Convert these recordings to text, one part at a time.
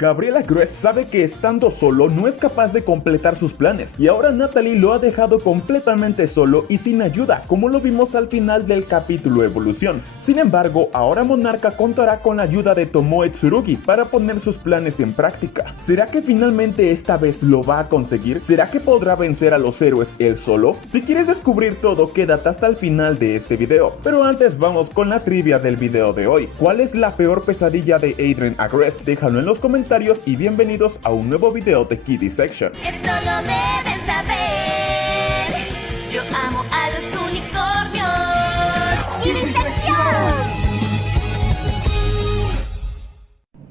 Gabriela Crest sabe que estando solo no es capaz de completar sus planes, y ahora Natalie lo ha dejado completamente solo y sin ayuda, como lo vimos al final del capítulo Evolución. Sin embargo, ahora Monarca contará con la ayuda de Tomoe Tsurugi para poner sus planes en práctica. ¿Será que finalmente esta vez lo va a conseguir? ¿Será que podrá vencer a los héroes él solo? Si quieres descubrir todo, quédate hasta el final de este video. Pero antes vamos con la trivia del video de hoy. ¿Cuál es la peor pesadilla de Adrien Agreste? Déjalo en los comentarios y bienvenidos a un nuevo video de Kiddy Section. Esto lo deben saber. Yo amo a los unicornios. ¡Kiddy Section!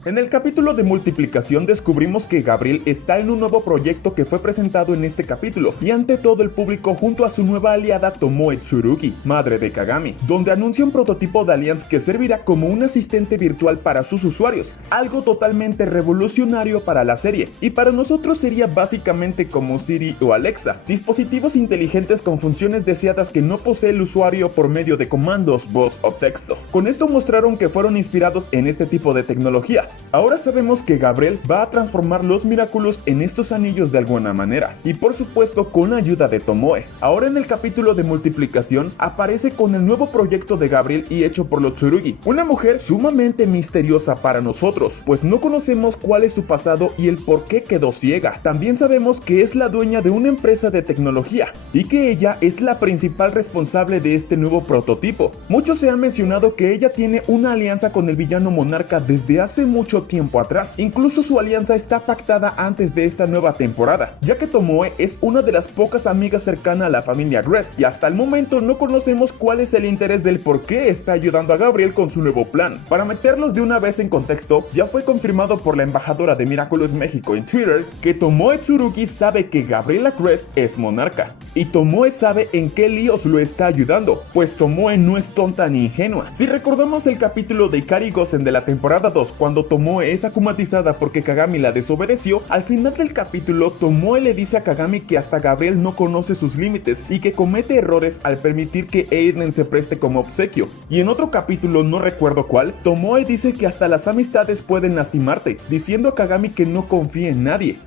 En el capítulo de multiplicación descubrimos que Gabriel está en un nuevo proyecto que fue presentado en este capítulo y ante todo el público junto a su nueva aliada Tomoe Tsurugi, madre de Kagami, donde anuncia un prototipo de Alliance que servirá como un asistente virtual para sus usuarios, algo totalmente revolucionario para la serie, y para nosotros sería básicamente como Siri o Alexa, dispositivos inteligentes con funciones deseadas que no posee el usuario por medio de comandos, voz o texto. Con esto mostraron que fueron inspirados en este tipo de tecnología. Ahora sabemos que Gabriel va a transformar los Miraculous en estos anillos de alguna manera, y por supuesto con la ayuda de Tomoe. Ahora en el capítulo de multiplicación aparece con el nuevo proyecto de Gabriel y hecho por los Tsurugi, una mujer sumamente misteriosa para nosotros, pues no conocemos cuál es su pasado y el por qué quedó ciega. También sabemos que es la dueña de una empresa de tecnología, y que ella es la principal responsable de este nuevo prototipo. Muchos se han mencionado que ella tiene una alianza con el villano Monarca desde hace mucho tiempo atrás. Incluso su alianza está pactada antes de esta nueva temporada, ya que Tomoe es una de las pocas amigas cercanas a la familia Agreste, y hasta el momento no conocemos cuál es el interés del por qué está ayudando a Gabriel con su nuevo plan. Para meterlos de una vez en contexto, ya fue confirmado por la embajadora de Miraculous México en Twitter que Tomoe Tsurugi sabe que Gabriela Crest es Monarca, y Tomoe sabe en qué líos lo está ayudando, pues Tomoe no es tonta ni ingenua. Si recordamos el capítulo de Ikari Gosen de la temporada 2, cuando Tomoe es akumatizada porque Kagami la desobedeció, al final del capítulo Tomoe le dice a Kagami que hasta Gabriel no conoce sus límites y que comete errores al permitir que Adrien se preste como obsequio. Y en otro capítulo, no recuerdo cuál, Tomoe dice que hasta las amistades pueden lastimarte, diciendo a Kagami que no confíe en nadie.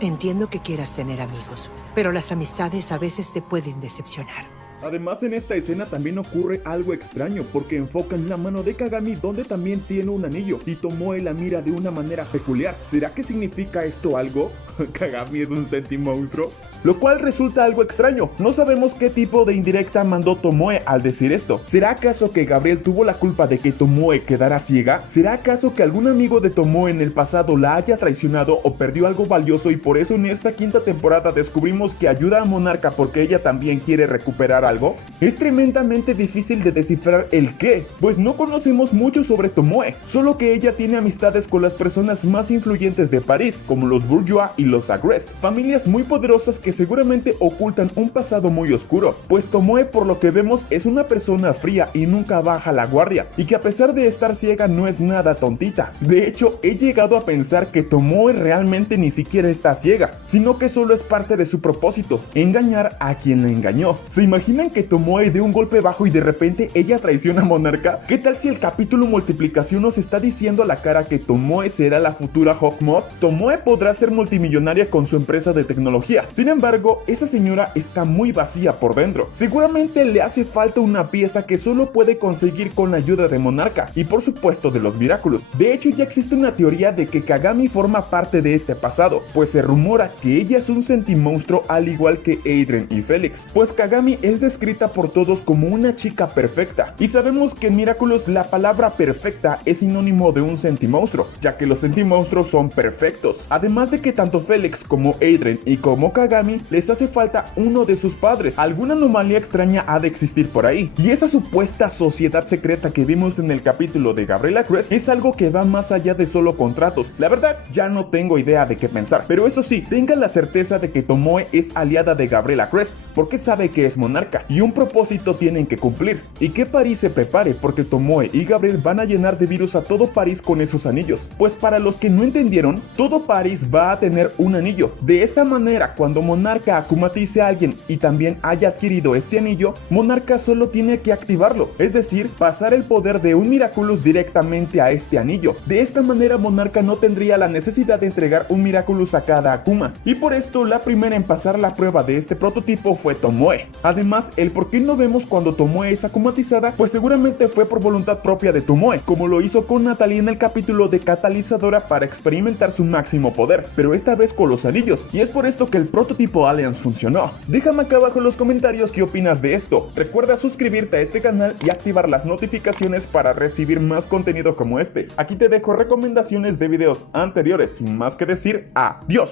Entiendo que quieras tener amigos, pero las amistades a veces te pueden decepcionar. Además, en esta escena también ocurre algo extraño, porque enfocan la mano de Kagami donde también tiene un anillo, y Tomoe la mira de una manera peculiar. ¿Será que significa esto algo? ¿Kagami es un sentimonstruo? Lo cual resulta algo extraño. No sabemos qué tipo de indirecta mandó Tomoe al decir esto. ¿Será acaso que Gabriel tuvo la culpa de que Tomoe quedara ciega? ¿Será acaso que algún amigo de Tomoe en el pasado la haya traicionado o perdió algo valioso, y por eso en esta quinta temporada descubrimos que ayuda a Monarca porque ella también quiere recuperar algo? Es tremendamente difícil de descifrar el qué, pues no conocemos mucho sobre Tomoe, solo que ella tiene amistades con las personas más influyentes de París, como los Bourgeois y los Agreste, familias muy poderosas que seguramente ocultan un pasado muy oscuro, pues Tomoe, por lo que vemos, es una persona fría y nunca baja la guardia, y que a pesar de estar ciega no es nada tontita. De hecho, he llegado a pensar que Tomoe realmente ni siquiera está ciega, sino que solo es parte de su propósito, engañar a quien la engañó. ¿Se imaginan que Tomoe dé un golpe bajo y de repente ella traiciona a Monarca? ¿Qué tal si el capítulo multiplicación nos está diciendo a la cara que Tomoe será la futura Hawkmoth? Tomoe podrá ser multimillonaria con su empresa de tecnología, sin embargo, esa señora está muy vacía por dentro. Seguramente le hace falta una pieza que solo puede conseguir con la ayuda de Monarca y por supuesto de los Miraculous. De hecho, ya existe una teoría de que Kagami forma parte de este pasado, pues se rumora que ella es un sentimonstruo al igual que Adrien y Felix, pues Kagami es descrita por todos como una chica perfecta, y sabemos que en Miraculous la palabra perfecta es sinónimo de un sentimonstruo, ya que los sentimonstruos son perfectos. Además de que tanto Felix como Adrien y como Kagami les hace falta uno de sus padres. Alguna anomalía extraña ha de existir por ahí, y esa supuesta sociedad secreta que vimos en el capítulo de Gabriela Crest es algo que va más allá de solo contratos. La verdad, ya no tengo idea de qué pensar, pero eso sí, tengan la certeza de que Tomoe es aliada de Gabriela Crest, porque sabe que es Monarca, y un propósito tienen que cumplir, y que París se prepare, porque Tomoe y Gabriel van a llenar de virus a todo París con esos anillos. Pues para los que no entendieron, todo París va a tener un anillo. De esta manera, cuando Monarca Monarca akumatice a alguien y también haya adquirido este anillo, Monarca solo tiene que activarlo, es decir, pasar el poder de un Miraculous directamente a este anillo. De esta manera Monarca no tendría la necesidad de entregar un Miraculous a cada Akuma, y por esto la primera en pasar la prueba de este prototipo fue Tomoe. Además, el por qué no vemos cuando Tomoe es akumatizada, pues seguramente fue por voluntad propia de Tomoe, como lo hizo con Natalie en el capítulo de Catalizadora para experimentar su máximo poder, pero esta vez con los anillos, y es por esto que el prototipo Alliance funcionó. Déjame acá abajo en los comentarios qué opinas de esto. Recuerda suscribirte a este canal y activar las notificaciones para recibir más contenido como este. Aquí te dejo recomendaciones de videos anteriores. Sin más que decir, adiós.